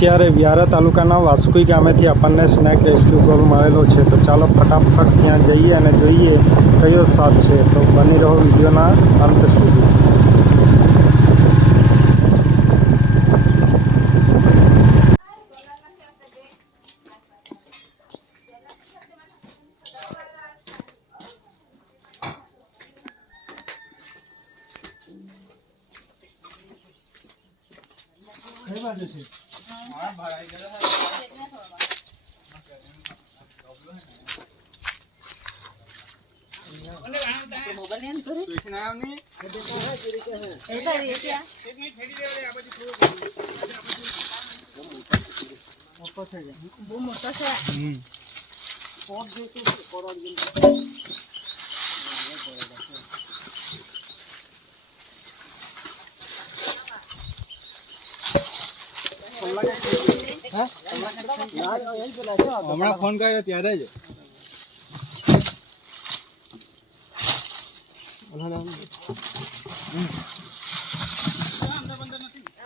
અત્યારે વ્યારા તાલુકાના વાસુકી ગામેથી આપણને સ્નેક રેસ્ક્યુ કોલ મળેલો છે, તો ચાલો ફટાફટ ત્યાં જઈએ અને જોઈએ કયો સાપ છે. તો બની રહો વિડીયોના અંત સુધી. કઈ બાજુ છે? હા ભાઈ ગયો છે. મોબાઈલ એમ કરે સ્ટેશન આવ ને એ દેખો હે ચીરી કે હે એ કરી क्या एक मिनट फेडी दे रे आ बाजू મોટો છે બહુ મોટો છે પોટ જેતો કોરોડ ગિલ હમણાં ફોન કર્યો ત્યારે જ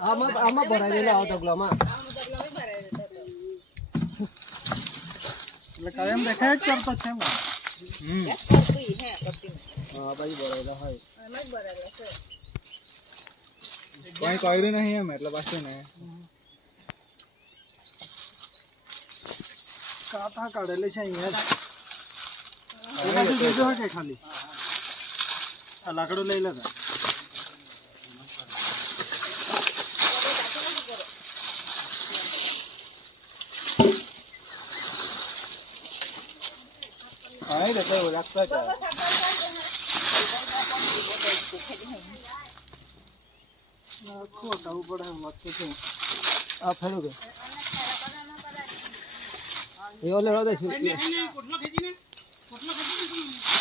આમાં ભરાયેલા આવો ડગલામાં એટલે કાયમ દેખાય જ કરતો છે હા ભાઈ ભરાયેલા હોય એમાં ભરાયેલા છે કોઈ કર્યું નહીં એમ એટલે પાછું ને કાતા કાઢેલી છે અહીંયા જોજો કે ખાલી આ લાકડું લઈ લેતા આઈ દેખો રાખતા છે નાખો તાવ પડે વાતો છે આ ફેરો કે એ ઓલે રોદે છે કોટલો ખેંચીને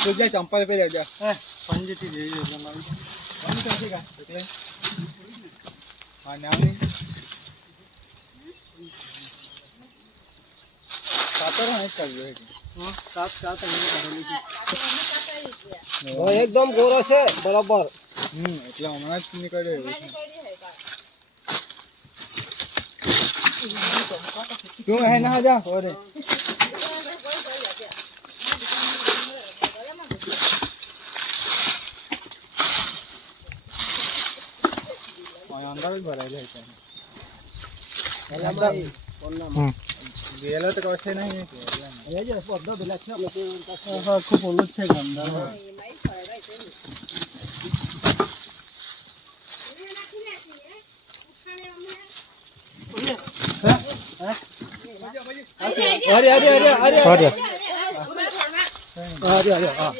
તો જા ચંપલ પહેરી જા હે પંજીથી જઈએ જમાવી કોણ ચાસી કા એટલે હા નાની સાતર હે કાઢ્યો હે હા સાત અહીં કાઢેલી છે ઓ એકદમ ગોરો છે બરાબર એટલે હમણાં જ નીકળ્યો क्यों है ना जा और अंदर भरायला है भाई कोणला गेला तर कसे नाही हे जे स्पर्धा दिला છે આપણે खूप ओलच છે अंदर अरे अरे अरे अरे अरे अरे अरे हां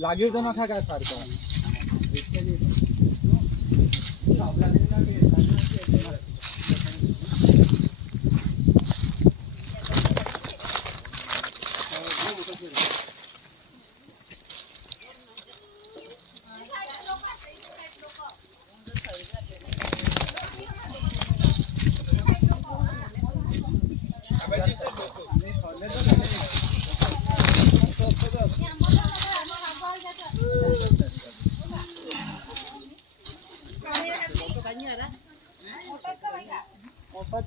लाग्यो तो नथा काय सारखं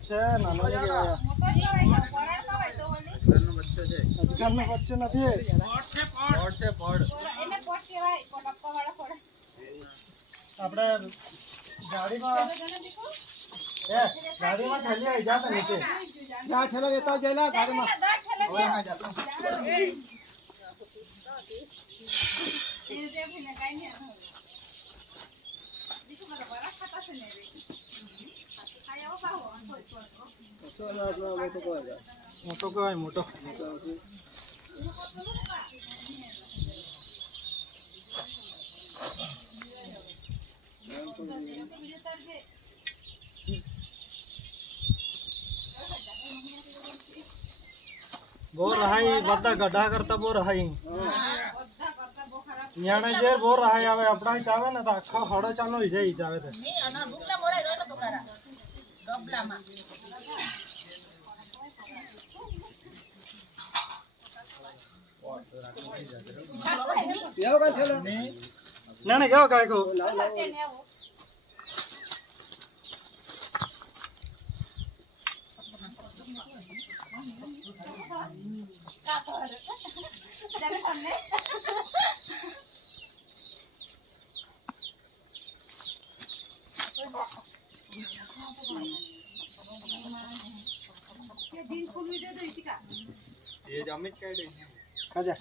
છે નાનો જે અજગરનો બચ્ચો નથી પોડ છે પોડ એને પોડ કહેવાય પોડપ્પા વાળા પોડ આપણે ગાડીમાં ગાડીમાં ઠેલી આવી જાતા નીચે જા ઠેલો લેતા જઈલા ગાડીમાં ઓય હા જાતો એ જે ભીને કાઈ નહીં દીકુ મારા બરા ખાતા છે ને રે આયા ઓપા હો મોટો કહેવાય મોટો बोर रहाई बता गड्ढा करता बोर रहाई याने जे बोर रहाई आवे अपना चावे ना तो आखा हड़ो चानो ही जाई चावे तो नहीं अना भूखला मोड़े रोनो तो करा डबला में ના ના કેવો કાય કો ये जामित काय दे खाजा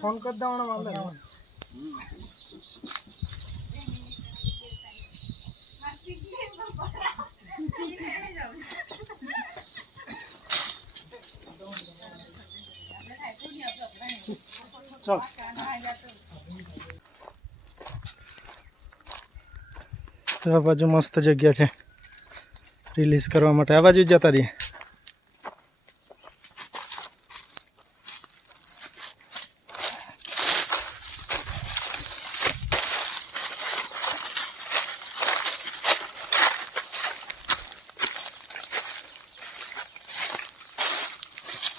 फोन कर देवाना वाला चल तो आ बाजू मस्त जग्या है रिलीज करवा माटे आ बाजू जता रही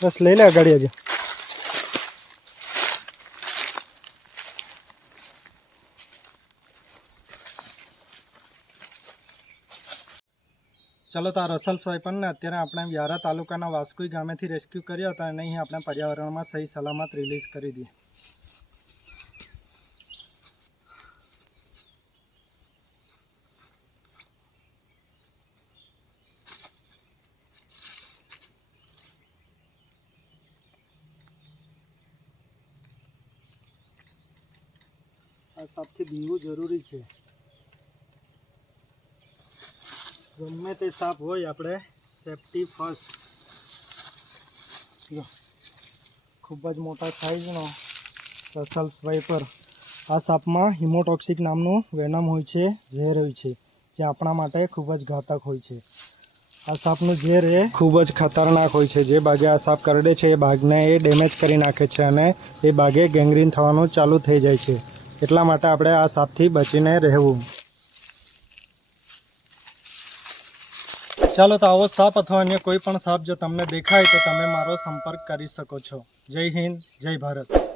बस ले ले गाड़ी आज चलो तो आ रसल स्वाइपन ने अत्यारे आपणे व्यारा तालुकाना वास्कुई गामेथी रेस्क्यू कर्यो हतो अने અહીં આપણે પર્યાવરણમાં સહી સલામત રિલીઝ કરી દી। આ સાપથી બીવું જરૂરી છે। गमे ते साप हो अपने सेफ्टी फर्स्ट खूब ज मोटा साइज नो रसल स्वाइपर आ साप में हिमोटॉक्सिक नामनु वेनम होय छे झेर होय छे जे आपणा माटे खूब ज घातक होय छे। आ सापनु झेर ए खूब ज खतरनाक होय छे जे बागे आ साप करडे छे ए बागने ए डेमेज करी नाखे छे अने ए बागे गेंग्रीन थवानुं चालू थई जाय छे એટલા માટે આપણે આ સાપથી બચીને રહેવું। ચાલો તો આવો સાપ અથવા અન્ય કોઈ પણ સાપ જો તમને દેખાય તો તમે મારો સંપર્ક કરી શકો છો। જય હિન્દ, જય ભારત।